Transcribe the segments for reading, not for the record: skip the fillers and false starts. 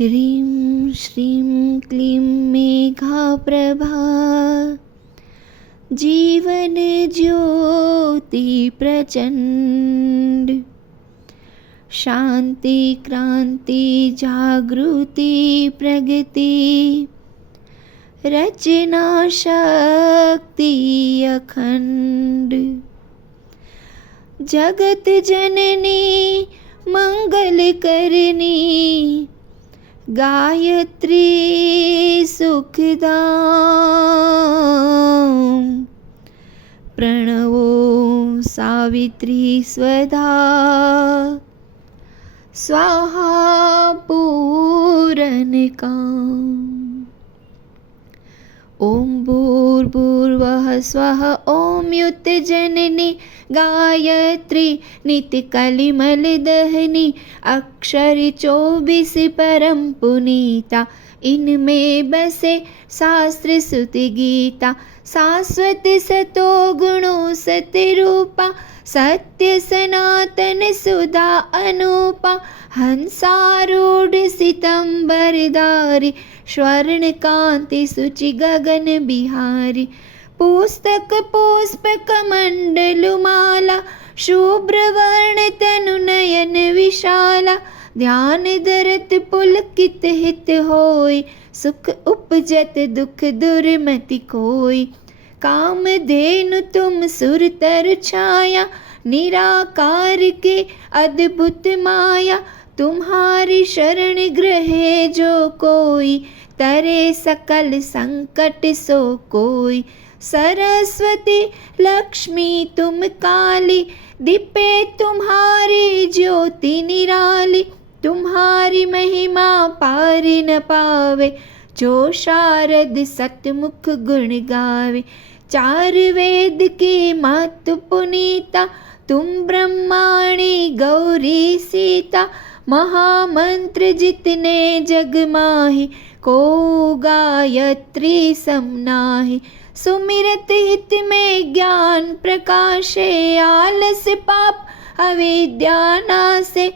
ह्रीं श्रीं क्लीं मेघाप्रभा जीवन ज्योति प्रचंड शांति क्रांति जागृति प्रगति रचना शक्ति अखंड जगत जननी मंगल करनी गायत्री सुखदां प्रणवो सावित्री स्वधा स्वाहा पूरनकाम्। ॐ भूर्भुवः स्वः ॐ युतजननी गायत्री नित्यकलिमल दहनी अक्षर 24 परम पुनीता इनमें बसे शास्त्र सुति गीता शाश्वत सतो गुणो सतरूपा सत्य सनातन सुधा अनूपा हंसारूढ़ सितंबरधारी स्वर्ण कांति सुचि गगन बिहारी पुस्तक पुष्पक मंडलुमाला शुभ्र वर्ण तनु नयन विशाला ध्यान धरत पुलकित हित होय सुख उपजत दुख दुर्मति कोय काम धेनु तुम सुर तर छाया निराकार के अद्भुत माया तुम्हारी शरण ग्रहे जो कोई तरे सकल संकट सो कोई सरस्वती लक्ष्मी तुम काली दीपे तुम्हारी ज्योति निराली तुम्हारी महिमा पार न पावे जो शारद सतमुख गुण गावे चार वेद की मातु पुनीता तुम ब्रह्माणी गौरी सीता महामंत्र जितने जग माही को गायत्री समनाही सुमिरत हित में ज्ञान प्रकाशे आलस पाप अविद्या नासे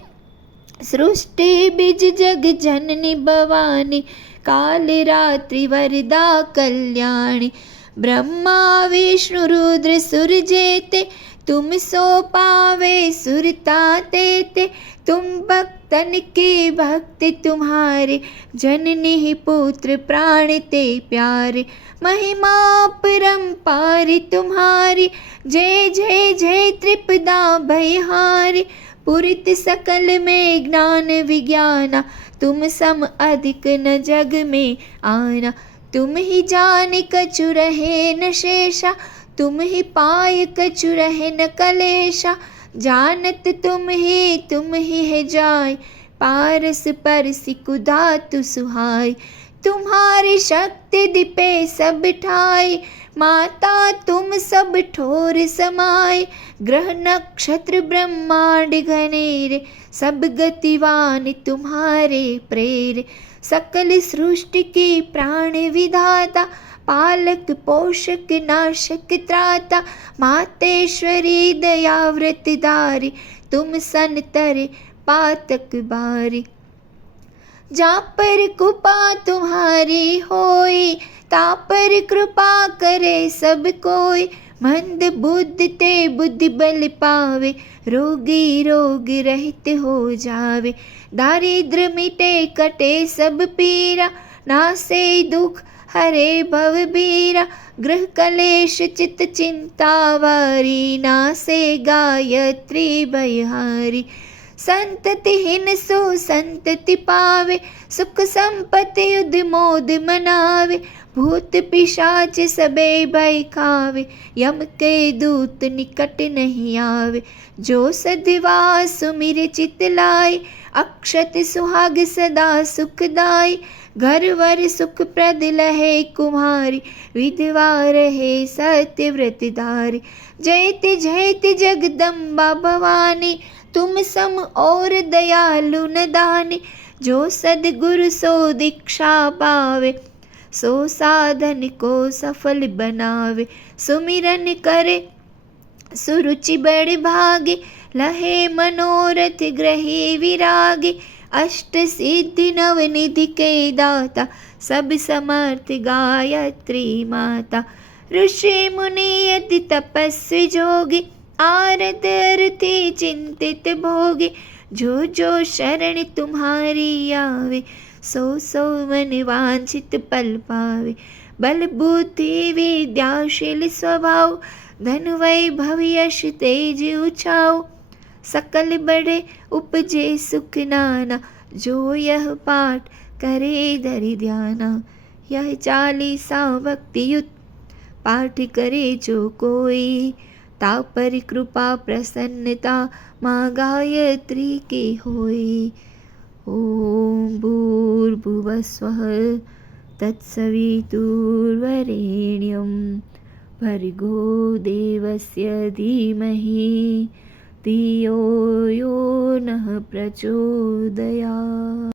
सृष्टि बीज जग जननी भवानी काल रात्रि वरदा कल्याणी ब्रह्मा विष्णु रुद्र सुर जेते तुम सो पावे सुरता तेते तुम भक्तन की भक्ति तुम्हारे जननी ही पुत्र प्राण ते प्यारे महिमा परम्पारी तुम्हारी जय जय जय त्रिपदा भयहारी पुरित सकल में ज्ञान विज्ञाना तुम सम अधिक न जग में आना तुम ही जान कछु रहे न शेषा तुम ही पाय कछु रहे न कलेशा जानत तुम ही है जाय पारस परसि कुधातु सुहाय तुम्हारी शक्ति दिपे सब ठाई माता तुम सब ठोर समाय ग्रह नक्षत्र ब्रह्मांड घनेरे सब गतिवान तुम्हारे प्रेर सकल सृष्टि की प्राण विधाता पालक पोषक नाशक त्राता मातेश्वरी दयाव्रत धारी तुम सन तरे पातक बारी जा पर कृपा तुम्हारी होई ता पर कृपा करे सब कोई मंद बुद्धि ते बुद्धि बल पावे रोगी रोग रहित हो जावे दारिद्र मिटे कटे सब पीरा नासे दुख हरे भव बीरा गृह कलेश चित चिंता वारी नासे गायत्री भयहारी संततिहीन सो संतति पावे सुख संपत्ति युद्ध मोद मनावे भूत पिशाच सबे भय खावे यम के दूत निकट नहीं आवे जो सदिवा सुमिर चित लाए अक्षत सुहाग सदा सुखदाई घर वर सुख प्रद लहे कुमारी विधवा रहे सत्यव्रत धारी जयति जयति जगदम्बा भवानी तुम सम और दयालु न दानी जो सदगुरु सो दीक्षा पावे सो साधन को सफल बनावे सुमिरन करे सुरुचि बड़ भागे लहे मनोरथ ग्रहे विरागे अष्ट सिद्धि नवनिधि के दाता, सब समर्थ गायत्री माता। ऋषि मुनि यति तपस्वी जोगी, आरत अरति चिंतित भोगी। जो जो शरण तुम्हारी आवे, सो सो मन वांछित पल पावे। बल बुद्धि विद्याशील स्वभाव, धन वैभव यश तेज उछाओ। सकल बड़े उपजे सुख नाना, जो यह पाठ करे धरि ध्याना। यह चालीसा भक्ति युत पाठ करे जो कोई, ता पर कृपा प्रसन्नता माँ गायत्री की होई। ओम भूर्भुवः स्वः तत्सवितुर्वरेण्यं, भर्गो देवस्य धीमहि धियो यो नः प्रचोदयात्।